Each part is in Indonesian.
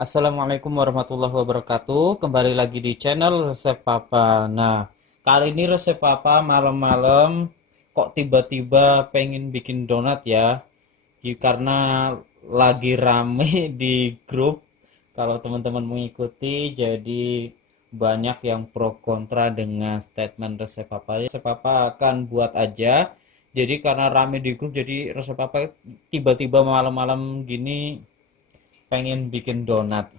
Assalamualaikum warahmatullahi wabarakatuh. Kembali lagi di channel Resep Papa. Nah, kali ini Resep Papa malam-malam kok tiba-tiba pengen bikin donat ya. Karena lagi rame di grup. Kalau teman-teman mengikuti, jadi banyak yang pro kontra dengan statement Resep Papa. Resep Papa akan buat aja. Jadi karena rame di grup, jadi Resep Papa tiba-tiba malam-malam gini pengen bikin donat.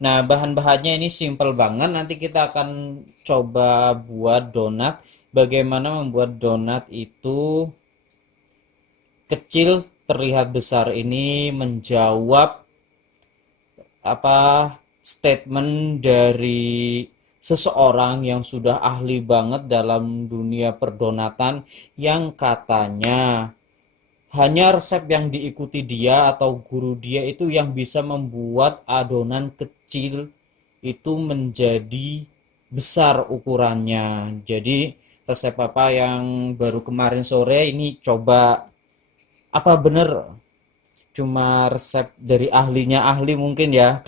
Nah, bahan-bahannya ini simple banget. Nanti kita akan coba buat donat. Bagaimana membuat donat itu kecil terlihat besar, ini menjawab apa statement dari seseorang yang sudah ahli banget dalam dunia perdonatan, yang katanya hanya resep yang diikuti dia atau guru dia itu yang bisa membuat adonan kecil itu menjadi besar ukurannya. Jadi resep apa yang baru kemarin sore ini coba, apa bener cuma resep dari ahlinya ahli mungkin ya.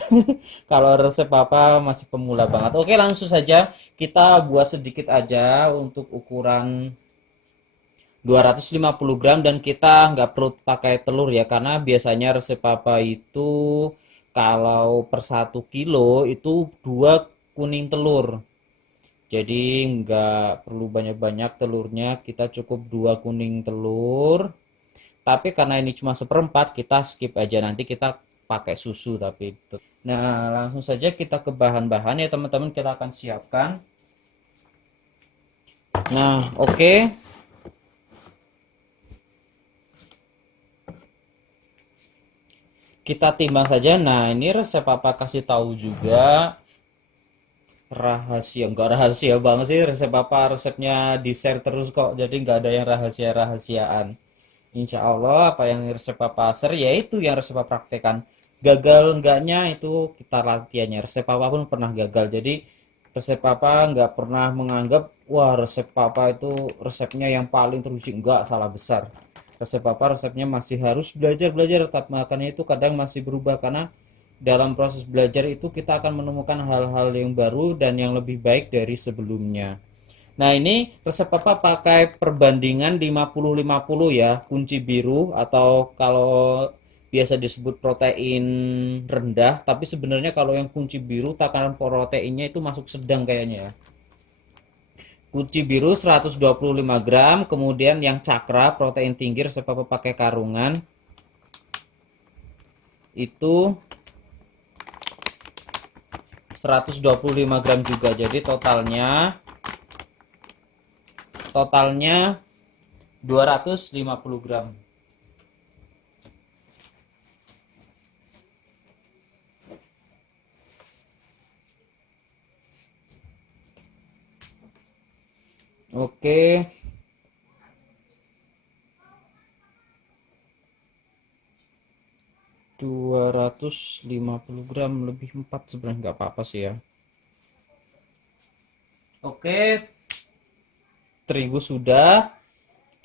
Kalau resep apa masih pemula banget. Oke, langsung saja kita buat sedikit aja untuk ukuran 250 gram, dan kita nggak perlu pakai telur ya, karena biasanya resep papa itu kalau per 1 kilo itu 2 kuning telur. Jadi nggak perlu banyak-banyak telurnya, kita cukup 2 kuning telur. Tapi karena ini cuma seperempat, kita skip aja, nanti kita pakai susu tapi itu. Nah, langsung saja kita ke bahan-bahan ya teman-teman, kita akan siapkan. Nah, oke. Kita timbang saja. Nah, ini resep apa kasih tahu juga, rahasia enggak rahasia banget sih resep apa, resepnya di share terus kok, jadi nggak ada yang rahasia-rahasiaan. Insya Allah apa yang resep apa share yaitu yang resep apa praktekan. Gagal enggaknya itu kita latihannya, resep apapun pernah gagal. Jadi resep apa nggak pernah menganggap wah resep apa itu resepnya yang paling teruji, enggak, salah besar. Resep apa resepnya masih harus belajar-belajar, tapi makanya itu kadang masih berubah, karena dalam proses belajar itu kita akan menemukan hal-hal yang baru dan yang lebih baik dari sebelumnya. Nah, ini resep apa pakai perbandingan 50-50 ya, kunci biru atau kalau biasa disebut protein rendah, tapi sebenarnya kalau yang kunci biru takaran proteinnya itu masuk sedang kayaknya ya. Kunci biru 125 gram, kemudian yang cakra protein tinggi resep apa pakai karungan itu 125 gram juga. Jadi totalnya 250 gram. Oke, 250 gram lebih 4 sebenarnya nggak apa-apa sih ya. Oke, terigu sudah,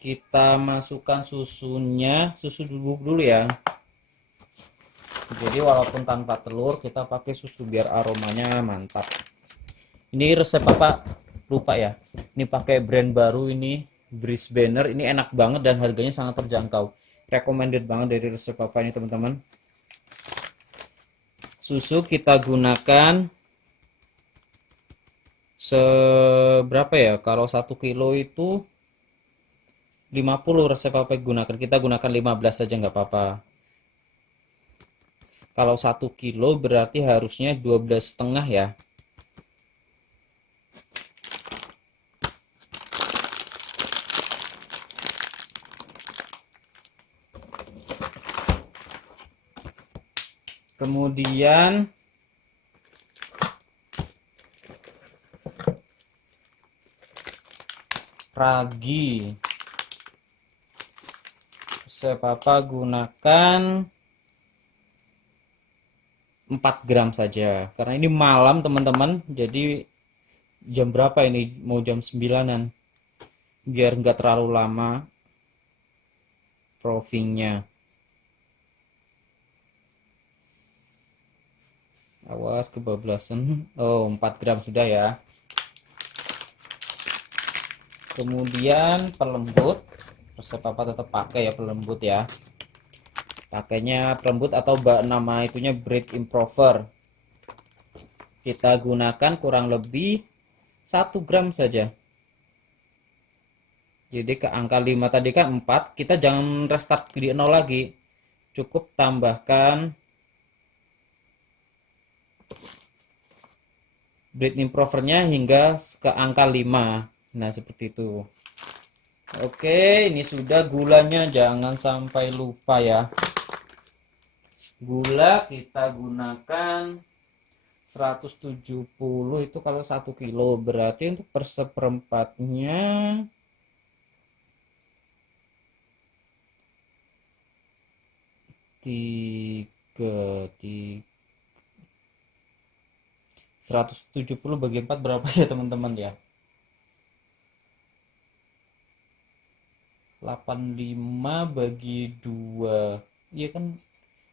kita masukkan susunya, susu bubuk dulu ya. Jadi walaupun tanpa telur kita pakai susu biar aromanya mantap. Ini resep apa lupa ya, ini pakai brand baru, ini Breeze Banner, ini enak banget dan harganya sangat terjangkau, recommended banget dari resep apa ini teman-teman. Susu kita gunakan seberapa ya, kalau 1 kilo itu 50, resep apa yang gunakan, kita gunakan 15 saja nggak apa-apa. Kalau 1 kilo berarti harusnya 12,5 ya. Kemudian ragi, sepapa gunakan 4 gram saja, karena ini malam teman-teman, jadi jam berapa ini, mau jam 9-an, biar nggak terlalu lama provingnya. Awas kebablasan. Oh, 4 gram sudah ya. Kemudian pelembut, resep papa tetap pakai ya pelembut ya. Pakainya pelembut atau nama itunya bread improver. Kita gunakan kurang lebih 1 gram saja. Jadi ke angka 5 tadi kan 4, kita jangan restart di 0 lagi. Cukup tambahkan bread improvernya hingga ke angka 5. Nah, seperti itu. Oke, ini sudah, gulanya jangan sampai lupa ya. Gula kita gunakan 170 itu kalau 1 kilo, berarti untuk per seperempatnya 170 bagi 4 berapa ya teman-teman ya? 85 bagi 2. Iya kan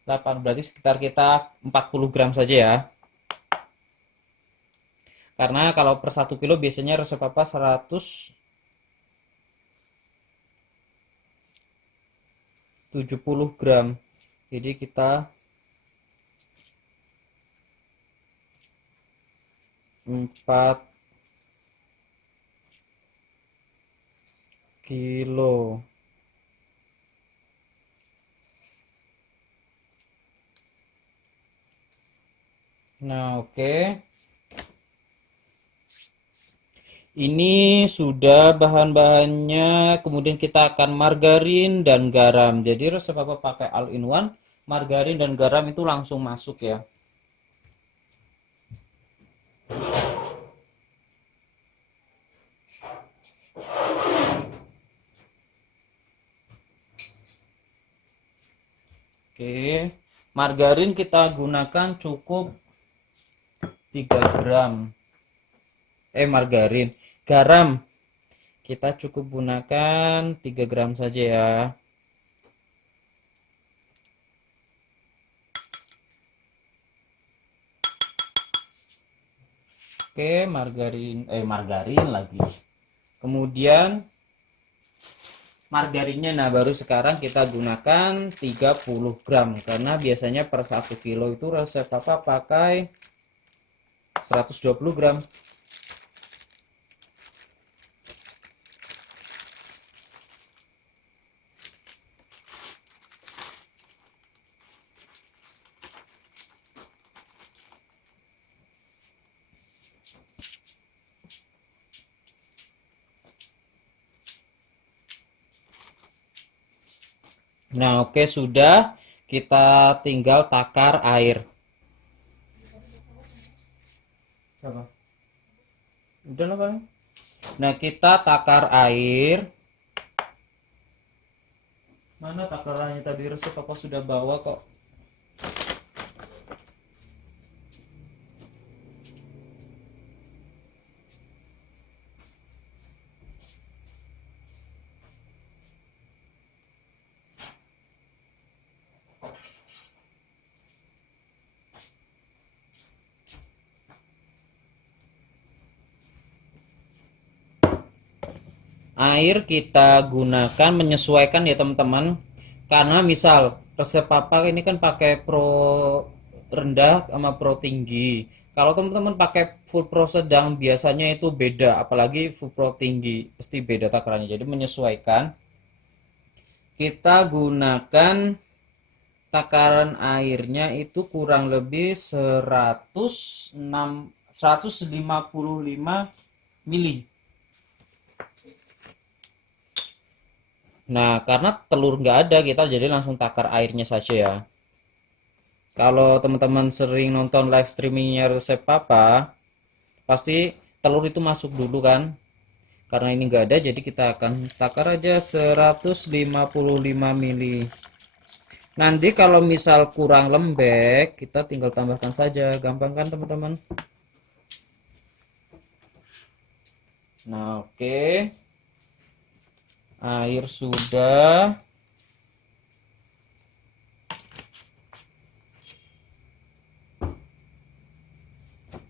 8, berarti sekitar kita 40 gram saja ya. Karena kalau per 1 kilo biasanya resep apa 170 gram. Jadi kita 4 kilo. Nah, oke. Ini sudah bahan-bahannya. Kemudian kita akan margarin dan garam. Jadi resep apa pakai all in one, margarin dan garam itu langsung masuk ya. Oke. Margarin kita gunakan cukup 3 gram. Margarin. Garam kita cukup gunakan 3 gram saja ya. Oke, margarin lagi. Kemudian margarinnya, nah baru sekarang kita gunakan 30 gram karena biasanya per 1 kilo itu resep papa pakai 120 gram. Nah, oke, sudah, kita tinggal takar air. Udah lah, Bang. Nah, kita takar air. Mana takarannya tadi, resep papa sudah bawa kok. Air kita gunakan menyesuaikan ya teman-teman, karena misal resep papa ini kan pakai pro rendah sama pro tinggi. Kalau teman-teman pakai full pro sedang biasanya itu beda, apalagi full pro tinggi pasti beda takarannya. Jadi menyesuaikan, kita gunakan takaran airnya itu kurang lebih 155 mili. Nah, karena telur nggak ada, kita jadi langsung takar airnya saja ya. Kalau teman-teman sering nonton live streamingnya resep papa, pasti telur itu masuk dulu kan. Karena ini nggak ada, jadi kita akan takar aja 155 mili. Nanti kalau misal kurang lembek, kita tinggal tambahkan saja. Gampang kan teman-teman? Nah, oke. Air sudah.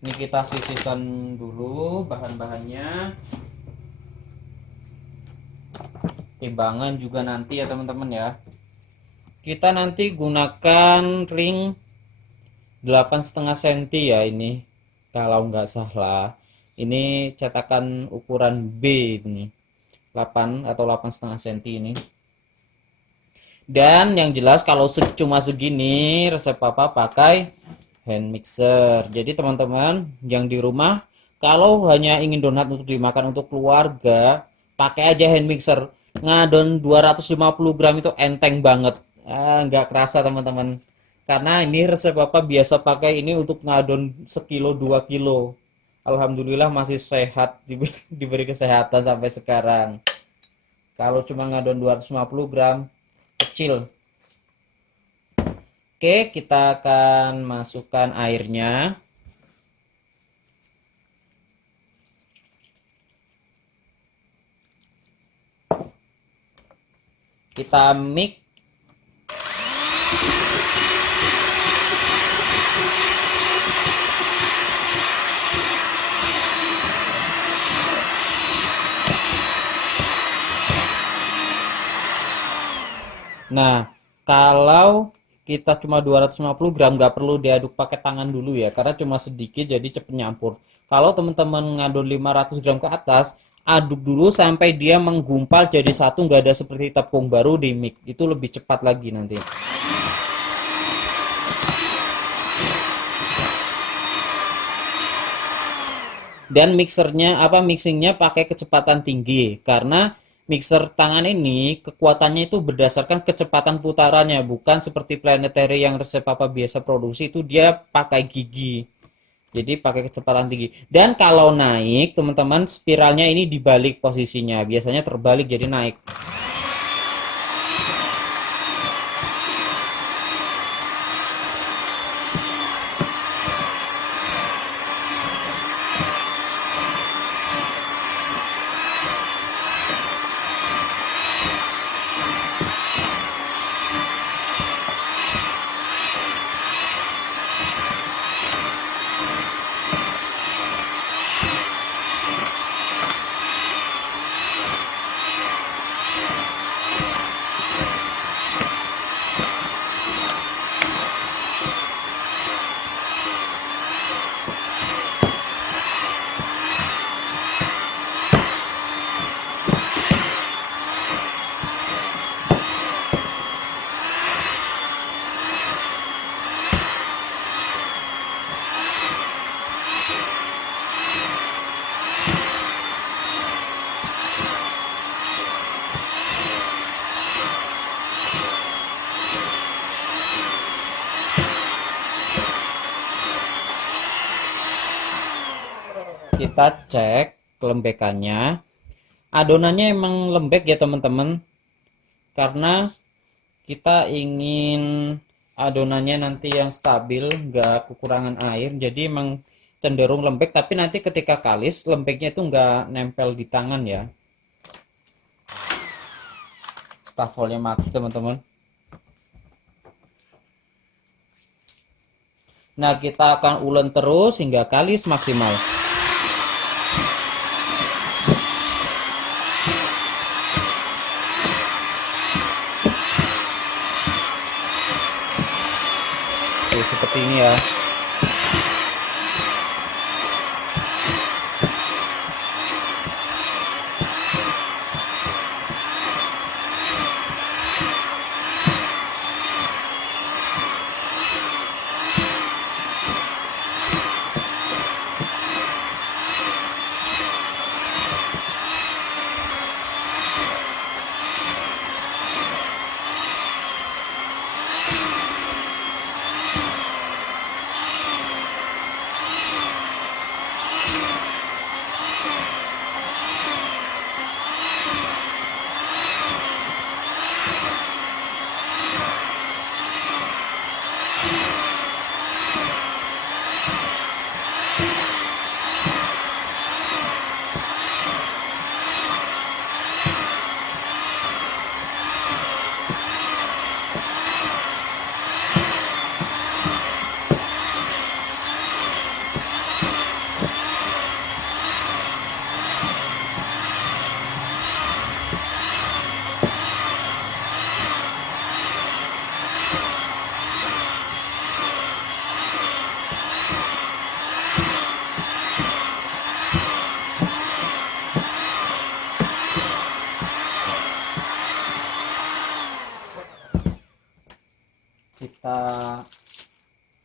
Ini kita sisihkan dulu bahan-bahannya. Timbangan juga nanti ya teman-teman ya. Kita nanti gunakan ring 8,5 cm ya ini, kalau nggak salah. Ini cetakan ukuran B ini, 8 atau 8,5 cm ini. Dan yang jelas kalau cuma segini, resep papa pakai hand mixer. Jadi teman-teman yang di rumah, kalau hanya ingin donat untuk dimakan untuk keluarga, pakai aja hand mixer. Ngadon 250 gram itu enteng banget. Nggak kerasa teman-teman. Karena ini resep papa biasa pakai ini untuk ngadon sekilo 2 kilo. Alhamdulillah masih sehat, diberi kesehatan sampai sekarang. Kalau cuma ngadon 250 gram, kecil. Oke, kita akan masukkan airnya. Kita mix. Nah, kalau kita cuma 250 gram nggak perlu diaduk pakai tangan dulu ya, karena cuma sedikit jadi cepet nyampur. Kalau teman-teman ngadon 500 gram ke atas, aduk dulu sampai dia menggumpal jadi satu, nggak ada seperti tepung, baru di mix. Itu lebih cepat lagi nanti. Dan mixingnya pakai kecepatan tinggi, karena mixer tangan ini kekuatannya itu berdasarkan kecepatan putarannya, bukan seperti planetary yang resep papa biasa produksi, itu dia pakai gigi. Jadi pakai kecepatan tinggi. Dan kalau naik teman-teman, spiralnya ini dibalik posisinya, biasanya terbalik jadi naik. Kita cek kelembekannya. Adonannya emang lembek ya teman-teman, karena kita ingin adonannya nanti yang stabil, nggak kekurangan air, jadi emang cenderung lembek. Tapi nanti ketika kalis, lembeknya itu nggak nempel di tangan ya. Stafolnya mati teman-teman. Nah, kita akan ulen terus hingga kalis maksimal. Tuh, seperti ini ya.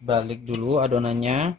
balik dulu adonannya.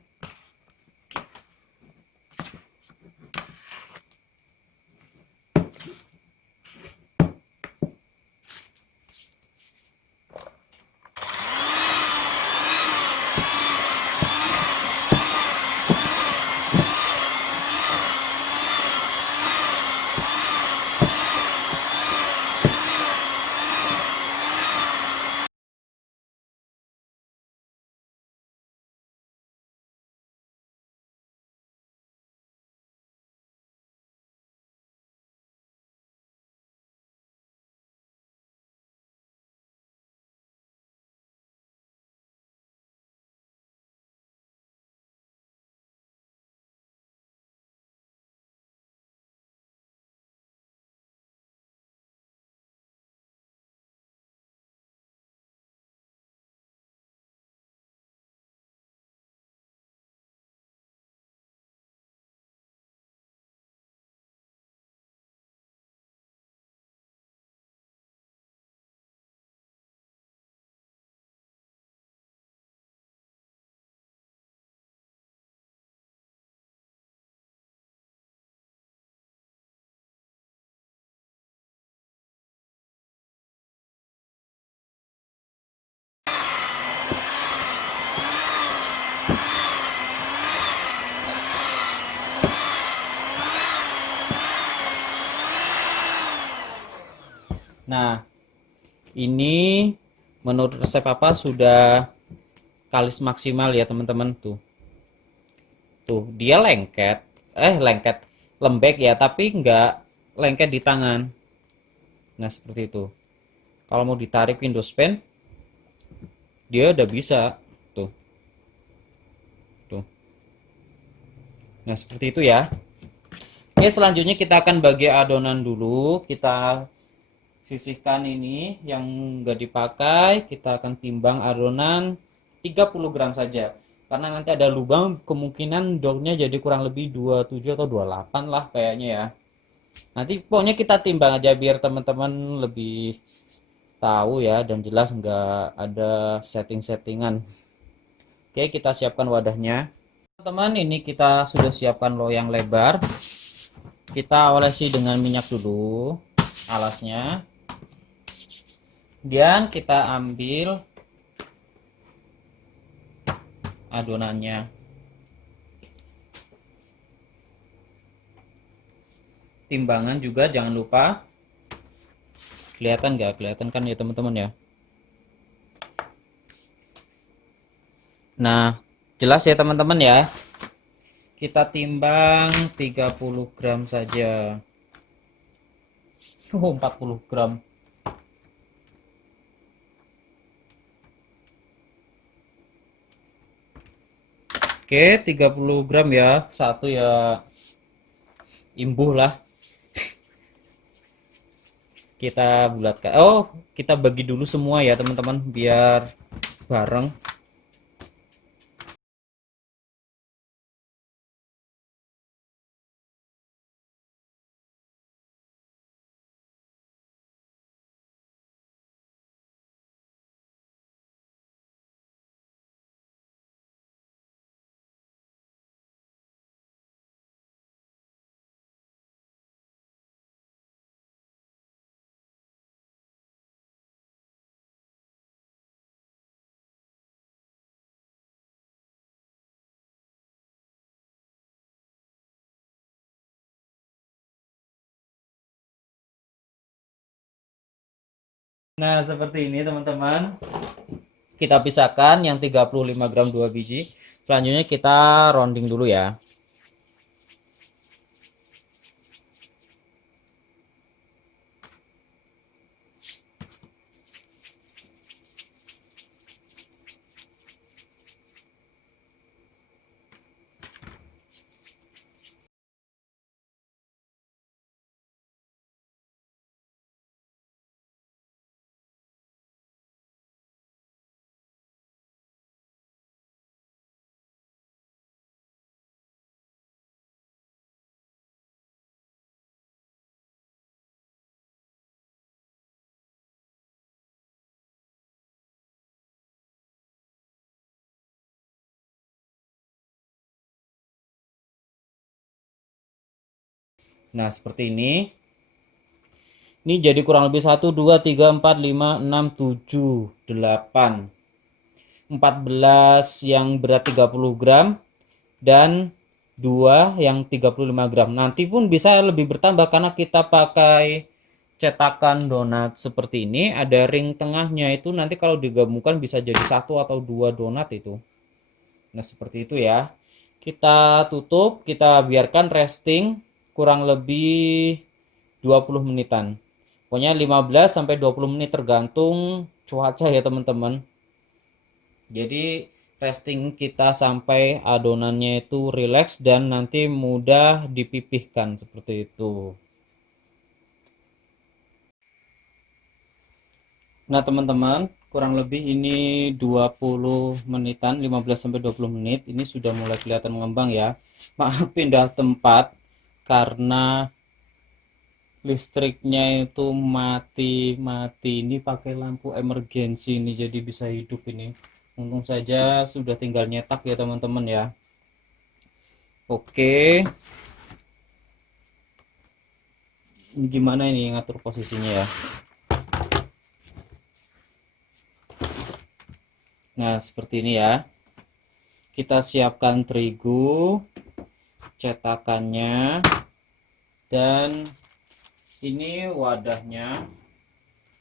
Nah, ini menurut resep Papa sudah kalis maksimal ya teman-teman. Tuh dia lengket lembek ya, tapi nggak lengket di tangan. Nah seperti itu. Kalau mau ditarik Windows Pen, dia udah bisa. Tuh, tuh. Nah seperti itu ya. Oke, selanjutnya kita akan bagi adonan dulu. Kita sisihkan ini yang nggak dipakai. Kita akan timbang adonan 30 gram saja. Karena nanti ada lubang, kemungkinan dornya jadi kurang lebih 27 atau 28 lah kayaknya ya. Nanti pokoknya kita timbang aja biar teman-teman lebih tahu ya dan jelas nggak ada setting-settingan. Oke, kita siapkan wadahnya. Teman-teman, ini kita sudah siapkan loyang lebar. Kita olesi dengan minyak dulu alasnya. Kemudian kita ambil adonannya. Timbangan juga jangan lupa. Kelihatan nggak? Kelihatan kan ya teman-teman ya. Nah, jelas ya teman-teman ya. Kita timbang 30 gram saja. 40 gram. Oke, 30 gram ya. Satu ya imbuh lah. Kita bulatkan. Oh, kita bagi dulu semua ya teman-teman biar bareng. Nah, seperti ini teman-teman. Kita pisahkan yang 35 gram 2 biji. Selanjutnya kita rounding dulu ya. Nah, seperti ini. Ini jadi kurang lebih 1, 2, 3, 4, 5, 6, 7, 8. 14 yang berat 30 gram dan 2 yang 35 gram. Nanti pun bisa lebih bertambah karena kita pakai cetakan donat seperti ini. Ada ring tengahnya itu nanti kalau digabungkan bisa jadi 1 atau 2 donat itu. Nah, seperti itu ya. Kita tutup, kita biarkan resting kurang lebih 20 menitan. Pokoknya 15 sampai 20 menit tergantung cuaca ya teman-teman. Jadi resting kita sampai adonannya itu rileks dan nanti mudah dipipihkan seperti itu. Nah, teman-teman, kurang lebih ini 20 menitan, 15 sampai 20 menit. Ini sudah mulai kelihatan mengembang ya. Maaf pindah tempat karena listriknya itu mati ini pakai lampu emergensi ini jadi bisa hidup ini. Untung saja sudah tinggal nyetak ya teman-teman ya. Oke, ini gimana ini ngatur posisinya ya. Nah, seperti ini ya. Kita siapkan terigu, cetakannya, dan ini wadahnya.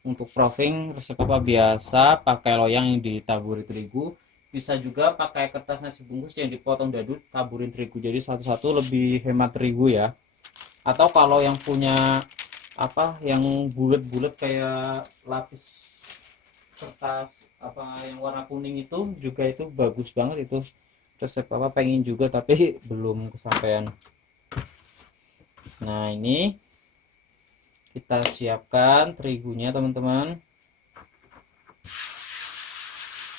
Untuk proofing resep apa biasa pakai loyang yang ditaburi terigu, bisa juga pakai kertas nasi bungkus yang dipotong dadu taburin terigu, jadi satu-satu lebih hemat terigu ya. Atau kalau yang punya apa yang bulat-bulat kayak lapis kertas apa yang warna kuning itu juga itu bagus banget itu resep apa pengen juga tapi belum kesampaian. Nah, ini kita siapkan terigunya teman-teman.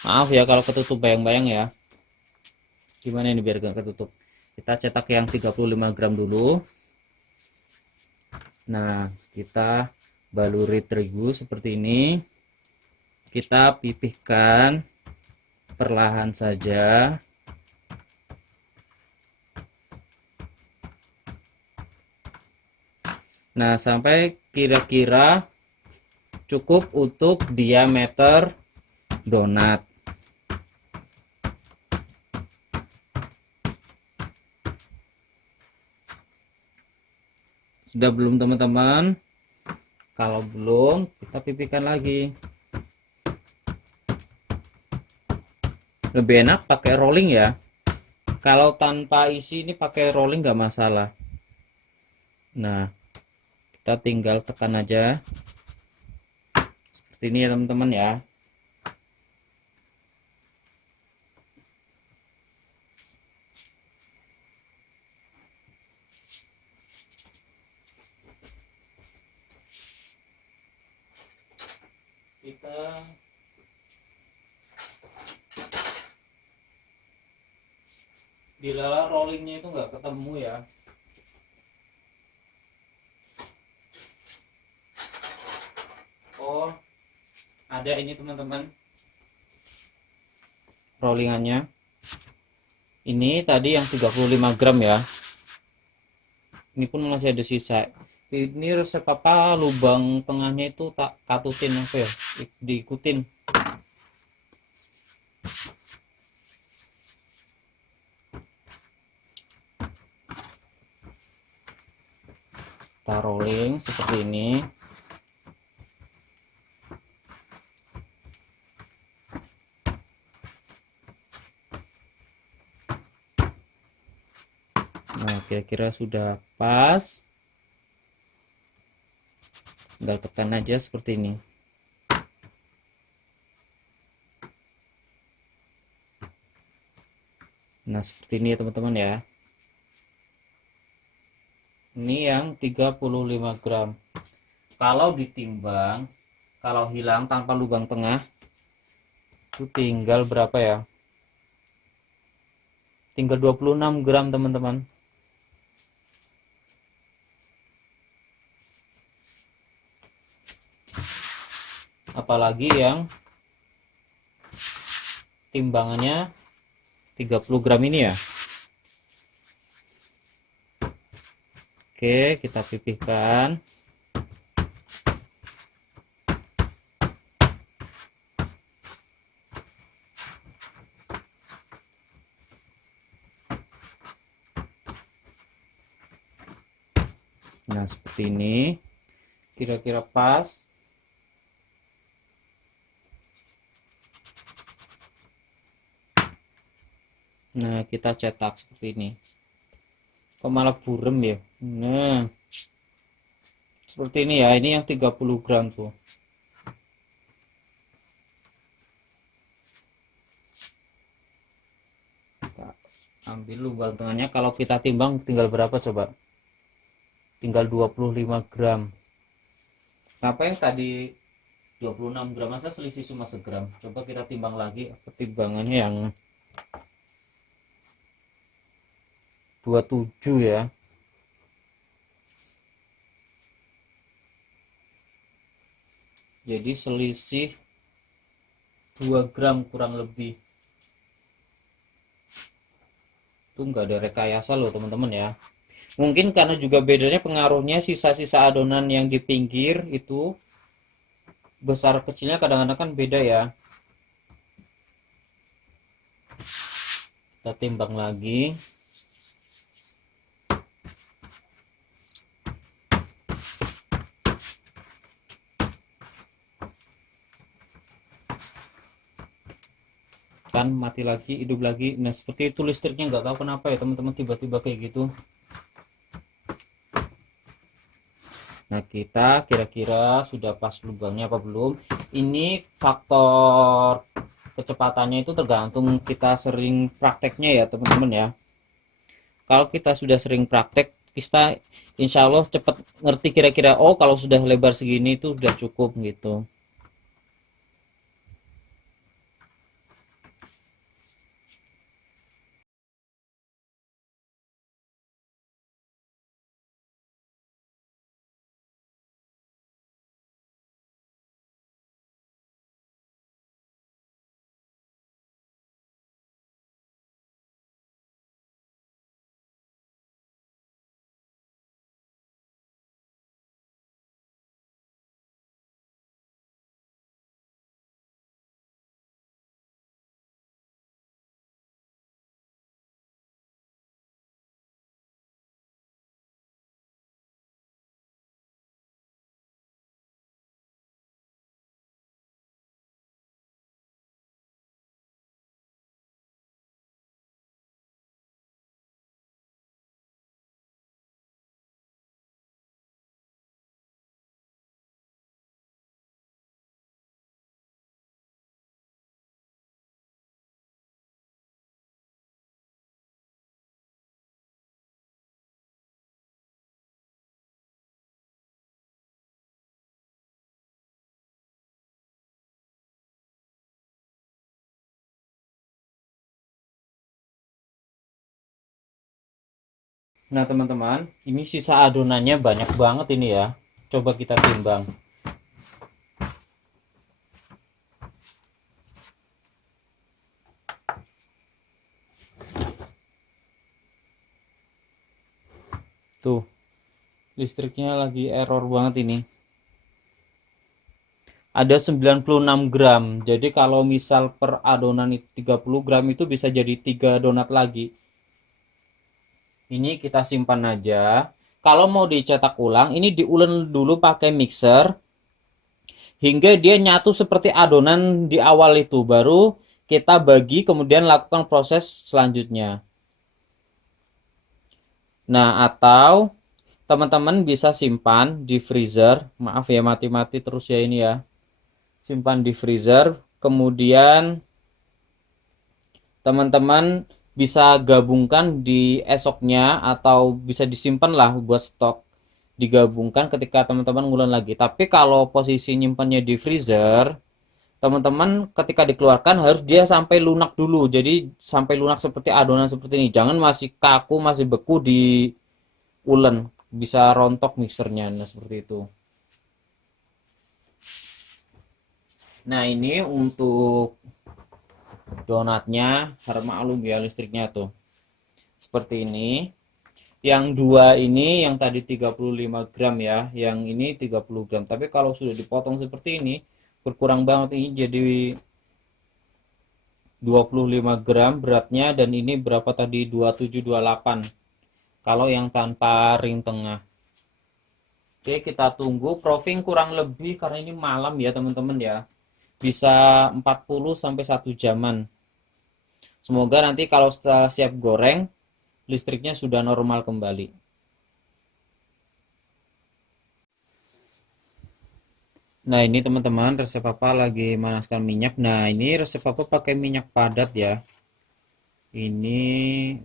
Maaf ya kalau ketutup bayang-bayang ya. Gimana ini biar gak ketutup. Kita cetak yang 35 gram dulu. Nah, kita baluri terigu seperti ini. Kita pipihkan perlahan saja. Nah, sampai kira-kira cukup untuk diameter donat. Sudah belum teman-teman? Kalau belum, kita pipihkan lagi. Lebih enak pakai rolling ya. Kalau tanpa isi ini pakai rolling nggak masalah. Nah, kita tinggal tekan aja. Seperti ini ya teman-teman ya. Kita dilala rollingnya itu nggak ketemu ya. Oh, ada ini teman-teman rollingannya. Ini tadi yang 35 gram ya. Ini pun masih ada sisa. Ini resep apa lubang tengahnya itu tak katutin apa ya, diikutin. Kita rolling seperti ini. Nah, kira-kira sudah pas. Tinggal tekan aja seperti ini. Nah, seperti ini ya teman-teman ya. Ini yang 35 gram. Kalau ditimbang, kalau hilang tanpa lubang tengah, itu tinggal berapa ya? Tinggal 26 gram teman-teman. Apalagi yang timbangannya 30 gram ini ya. Oke, kita pipihkan. Nah, seperti ini. Kira-kira pas. Nah, kita cetak seperti ini. Kok malah burem ya? Nah, seperti ini ya. Ini yang 30 gram tuh. Kita ambil lubang tengahnya. Kalau kita timbang tinggal berapa coba? Tinggal 25 gram. Kenapa yang tadi 26 gram, masa selisih cuma segram? Coba kita timbang lagi. Pertimbangannya yang 27 ya. Jadi selisih 2 gram kurang lebih. Itu nggak ada rekayasa loh teman-teman ya. Mungkin karena juga bedanya pengaruhnya sisa-sisa adonan yang di pinggir itu besar kecilnya kadang-kadang kan beda ya. Kita timbang lagi. Kan mati lagi, hidup lagi. Nah seperti itu listriknya, nggak tahu kenapa ya teman-teman, tiba-tiba kayak gitu. Nah kita kira-kira sudah pas lubangnya apa belum. Ini faktor kecepatannya itu tergantung kita sering prakteknya ya teman-teman ya. Kalau kita sudah sering praktek, kita insya Allah cepat ngerti kira-kira, oh kalau sudah lebar segini itu sudah cukup gitu. Nah teman-teman, ini sisa adonannya banyak banget ini ya. Coba kita timbang. Tuh, listriknya lagi error banget ini. Ada 96 gram. Jadi kalau misal per adonan itu 30 gram itu bisa jadi 3 donat lagi. Ini kita simpan aja. Kalau mau dicetak ulang, ini diulen dulu pakai mixer hingga dia nyatu seperti adonan di awal itu. Baru kita bagi kemudian lakukan proses selanjutnya. Nah, atau teman-teman bisa simpan di freezer. Maaf ya, mati-mati terus ya ini ya. Simpan di freezer, kemudian teman-teman bisa gabungkan di esoknya atau bisa disimpan lah buat stok, digabungkan ketika teman-teman ngulen lagi. Tapi kalau posisi nyimpannya di freezer, teman-teman ketika dikeluarkan harus dia sampai lunak dulu, jadi sampai lunak seperti adonan seperti ini, jangan masih kaku masih beku di ulen, bisa rontok mixernya. Nah seperti itu. Nah ini untuk donatnya, harus maklum ya listriknya tuh seperti ini. Yang dua ini yang tadi 35 gram ya, yang ini 30 gram. Tapi kalau sudah dipotong seperti ini, berkurang banget, ini jadi 25 gram beratnya, dan ini berapa tadi, 27 28 kalau yang tanpa ring tengah. Oke, kita tunggu proving kurang lebih, karena ini malam ya teman-teman ya. Bisa 40 sampai 1 jaman. Semoga nanti kalau setelah siap goreng, listriknya sudah normal kembali. Nah, ini teman-teman resep papa lagi manaskan minyak. Nah, ini resep papa pakai minyak padat ya. Ini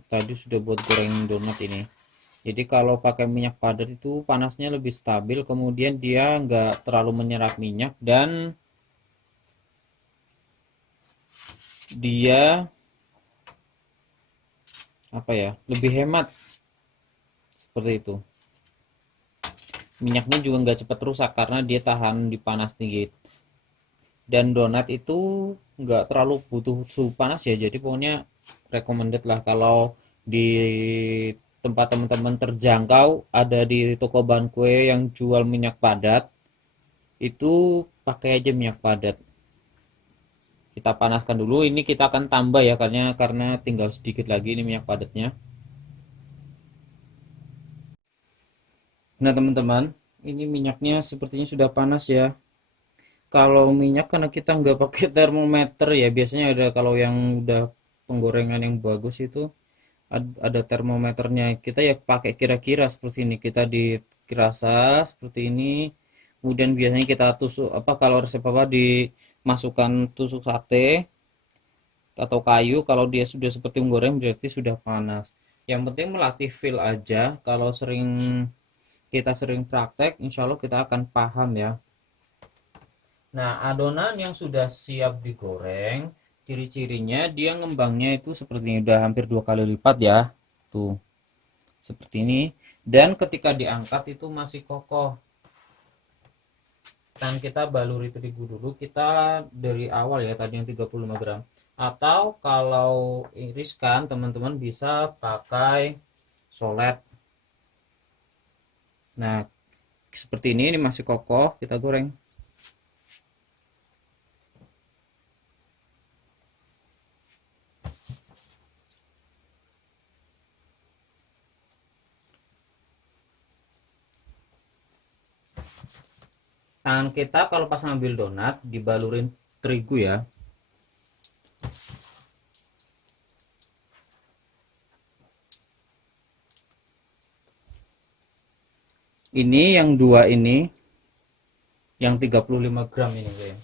tadi sudah buat goreng donat ini. Jadi kalau pakai minyak padat itu panasnya lebih stabil, kemudian dia nggak terlalu menyerap minyak, dan dia apa ya, lebih hemat seperti itu. Minyaknya juga nggak cepat rusak karena dia tahan di panas tinggi. Dan donat itu nggak terlalu butuh suhu panas ya, jadi pokoknya recommended lah kalau di tempat teman-teman terjangkau, ada di toko bahan kue yang jual minyak padat, itu pakai aja minyak padat. Kita panaskan dulu, ini kita akan tambah ya, karena tinggal sedikit lagi ini minyak padatnya. Nah teman-teman, ini minyaknya sepertinya sudah panas ya. Kalau minyak, karena kita nggak pakai termometer ya, biasanya ada kalau yang udah penggorengan yang bagus itu ada termometernya. Kita ya pakai kira-kira seperti ini, kita dirasa seperti ini, kemudian biasanya kita tusuk, apa kalau resep apa, dimasukkan tusuk sate atau kayu, kalau dia sudah seperti menggoreng berarti sudah panas. Yang penting melatih feel aja, kalau kita sering praktek, insya Allah kita akan paham ya. Nah, adonan yang sudah siap digoreng, ciri-cirinya dia ngembangnya itu seperti ini, udah hampir 2 kali lipat ya. Tuh, seperti ini. Dan ketika diangkat itu masih kokoh. Dan kita baluri terigu dulu, kita dari awal ya, tadi yang 35 gram. Atau kalau iriskan, teman-teman bisa pakai solet. Nah, seperti ini masih kokoh, kita goreng. Tangan kita kalau pas ngambil donat dibalurin terigu ya. Ini yang dua ini, yang 35 gram ini kayak.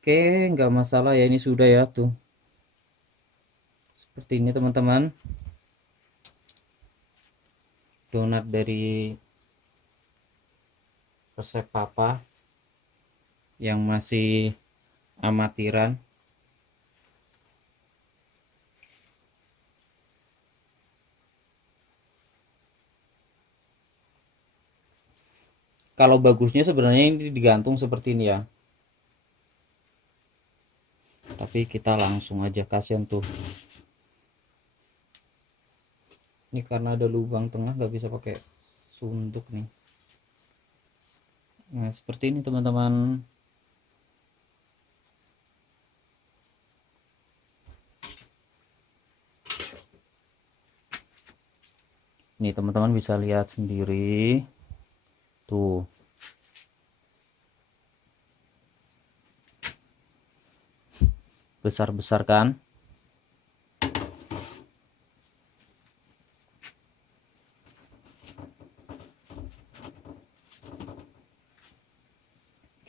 Oke, nggak masalah ya, ini sudah ya tuh. Seperti ini teman-teman, donat dari resep papa yang masih amatiran. Kalau bagusnya sebenarnya ini digantung seperti ini ya, tapi kita langsung aja, kasihan tuh. Ini karena ada lubang tengah nggak bisa pakai sunduk nih. Nah seperti ini teman-teman. Ini teman-teman bisa lihat sendiri tuh, besar-besar kan.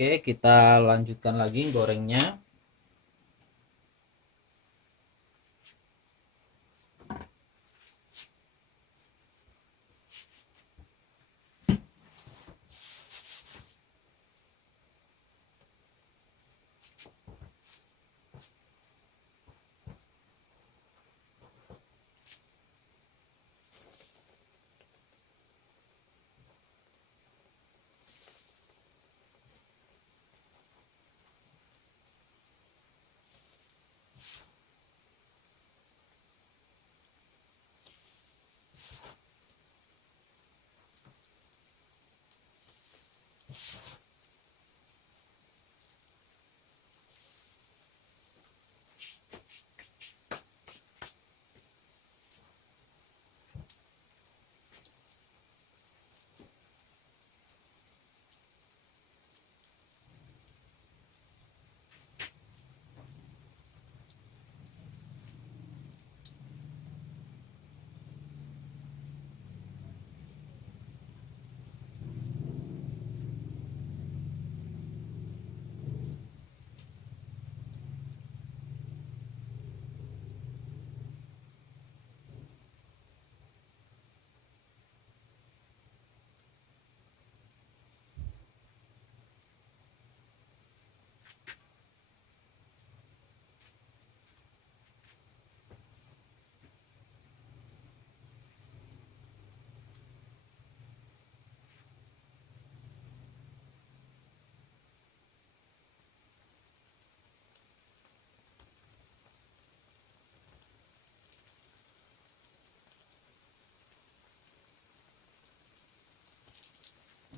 Oke, kita lanjutkan lagi gorengnya.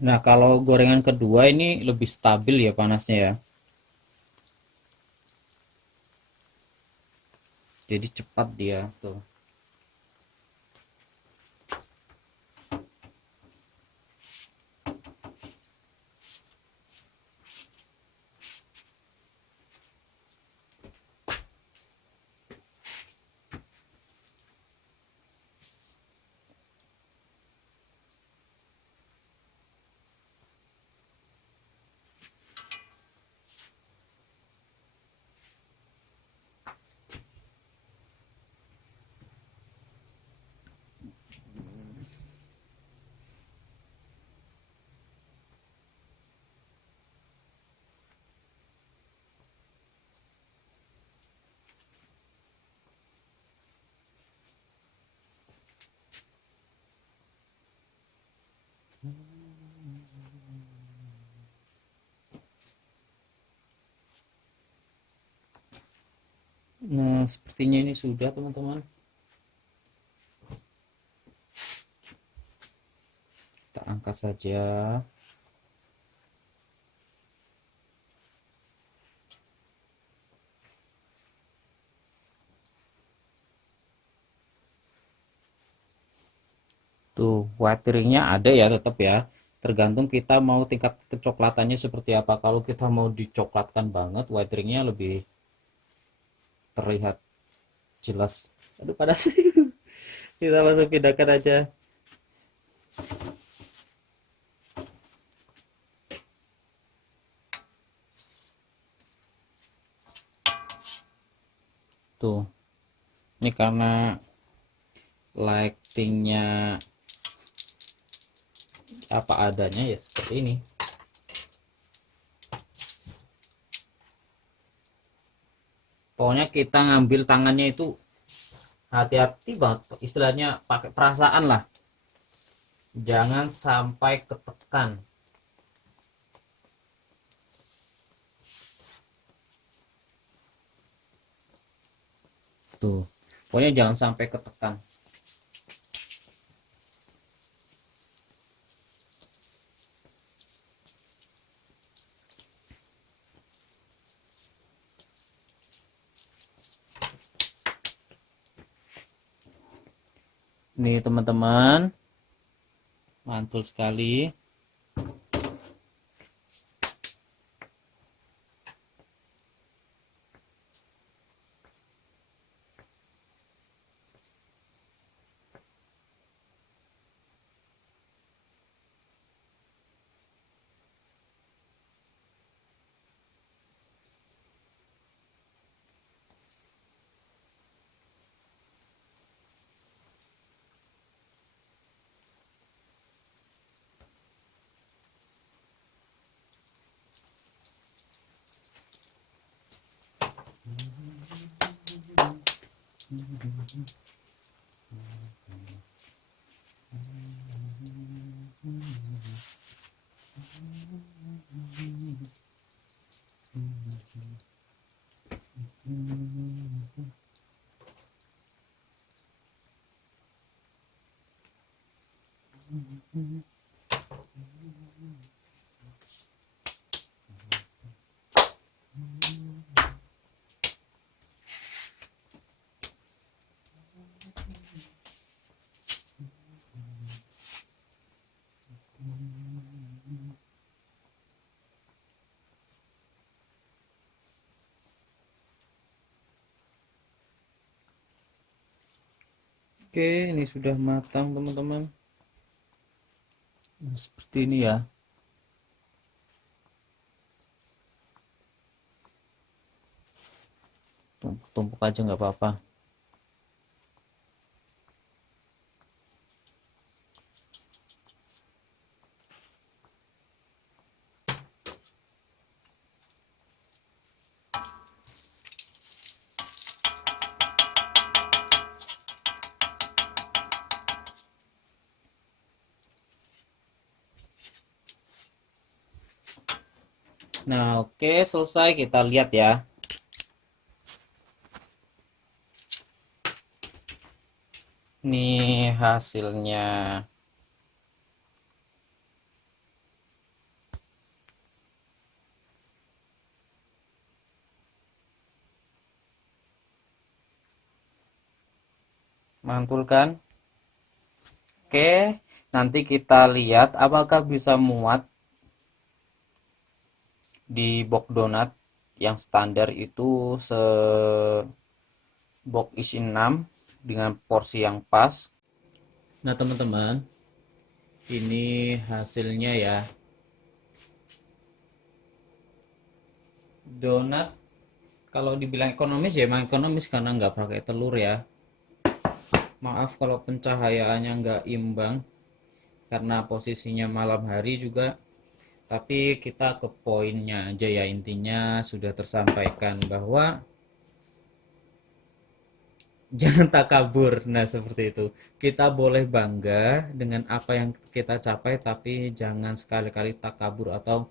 Nah, kalau gorengan kedua ini lebih stabil ya panasnya ya. Jadi cepat dia tuh. Nah, sepertinya ini sudah teman-teman. Kita angkat saja. Tuh, wateringnya ada ya tetap ya. Tergantung kita mau tingkat kecoklatannya seperti apa. Kalau kita mau dicoklatkan banget, wateringnya lebih terlihat jelas. Aduh, panas. Kita langsung pindahkan aja. Tuh, ini karena lightingnya apa adanya ya seperti ini. Pokoknya kita ngambil tangannya itu hati-hati banget, istilahnya pakai perasaan lah, jangan sampai ketekan. Tuh, pokoknya jangan sampai ketekan. Nih teman-teman, mantul sekali. Oke, ini sudah matang teman-teman. Nah, seperti ini ya. Tumpuk-tumpuk aja nggak apa-apa. Nah, oke, selesai, kita lihat ya. Nih hasilnya. Mantul kan? Oke, nanti kita lihat apakah bisa muat di box donat yang standar itu box isi 6 dengan porsi yang pas. Nah teman-teman, ini hasilnya ya. Donat kalau dibilang ekonomis ya emang ekonomis karena nggak pakai telur ya. Maaf kalau pencahayaannya nggak imbang karena posisinya malam hari juga, tapi kita ke poinnya aja ya. Intinya sudah tersampaikan bahwa jangan takabur. Nah seperti itu, kita boleh bangga dengan apa yang kita capai, tapi jangan sekali-kali takabur atau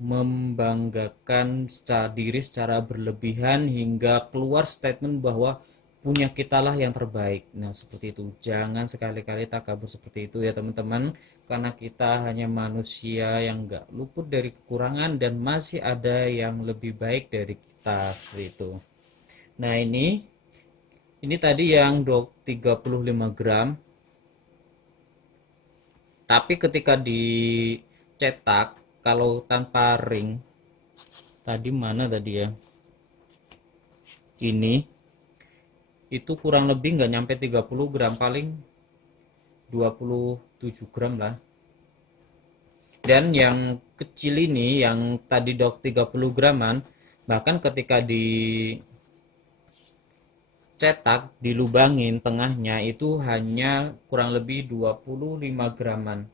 membanggakan secara diri secara berlebihan hingga keluar statement bahwa punya kitalah yang terbaik. Nah seperti itu, jangan sekali-kali takabur seperti itu ya teman-teman, karena kita hanya manusia yang gak luput dari kekurangan dan masih ada yang lebih baik dari kita, seperti itu. Nah ini tadi yang 35 gram, tapi ketika dicetak kalau tanpa ring, tadi mana tadi ya, ini itu kurang lebih nggak nyampe 30 gram, paling 27 gram lah. Dan yang kecil ini yang tadi 30 graman, bahkan ketika cetak dilubangin tengahnya itu hanya kurang lebih 25 graman.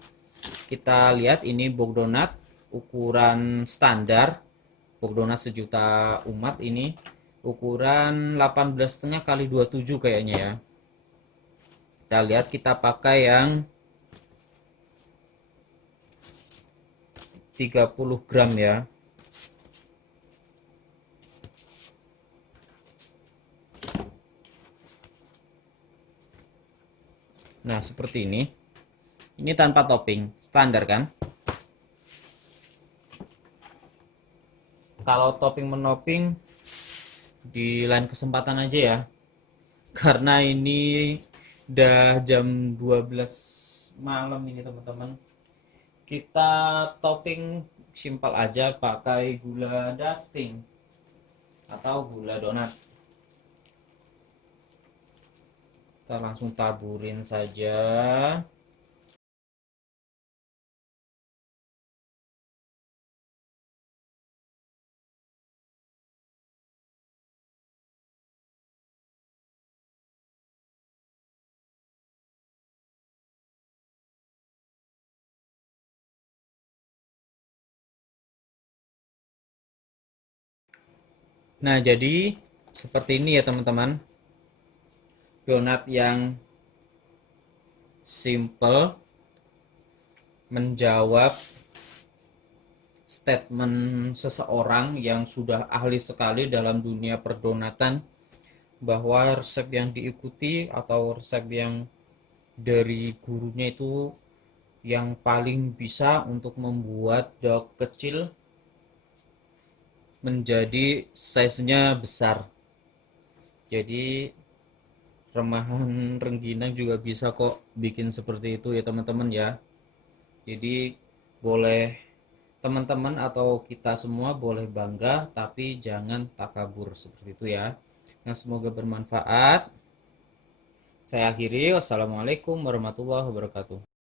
Kita lihat ini box donat ukuran standar, box donat sejuta umat ini ukuran 18,5 kali 27 kayaknya ya. Kita lihat, kita pakai yang 30 gram ya. Nah, seperti ini. Ini tanpa topping, standar kan? Kalau topping menoping di lain kesempatan aja ya. Karena ini udah jam 12 malam ini teman-teman. Kita topping simpel aja pakai gula dusting atau gula donat. Kita langsung taburin saja. Nah, jadi seperti ini ya teman-teman. Donat yang simple menjawab statement seseorang yang sudah ahli sekali dalam dunia perdonatan, bahwa resep yang diikuti atau resep yang dari gurunya itu yang paling bisa untuk membuat dog kecil menjadi size-nya besar. Jadi remahan rengginang juga bisa kok bikin seperti itu ya teman-teman ya. Jadi boleh, teman-teman atau kita semua boleh bangga, tapi jangan takabur seperti itu ya. Yang semoga bermanfaat. Saya akhiri. Wassalamualaikum warahmatullahi wabarakatuh.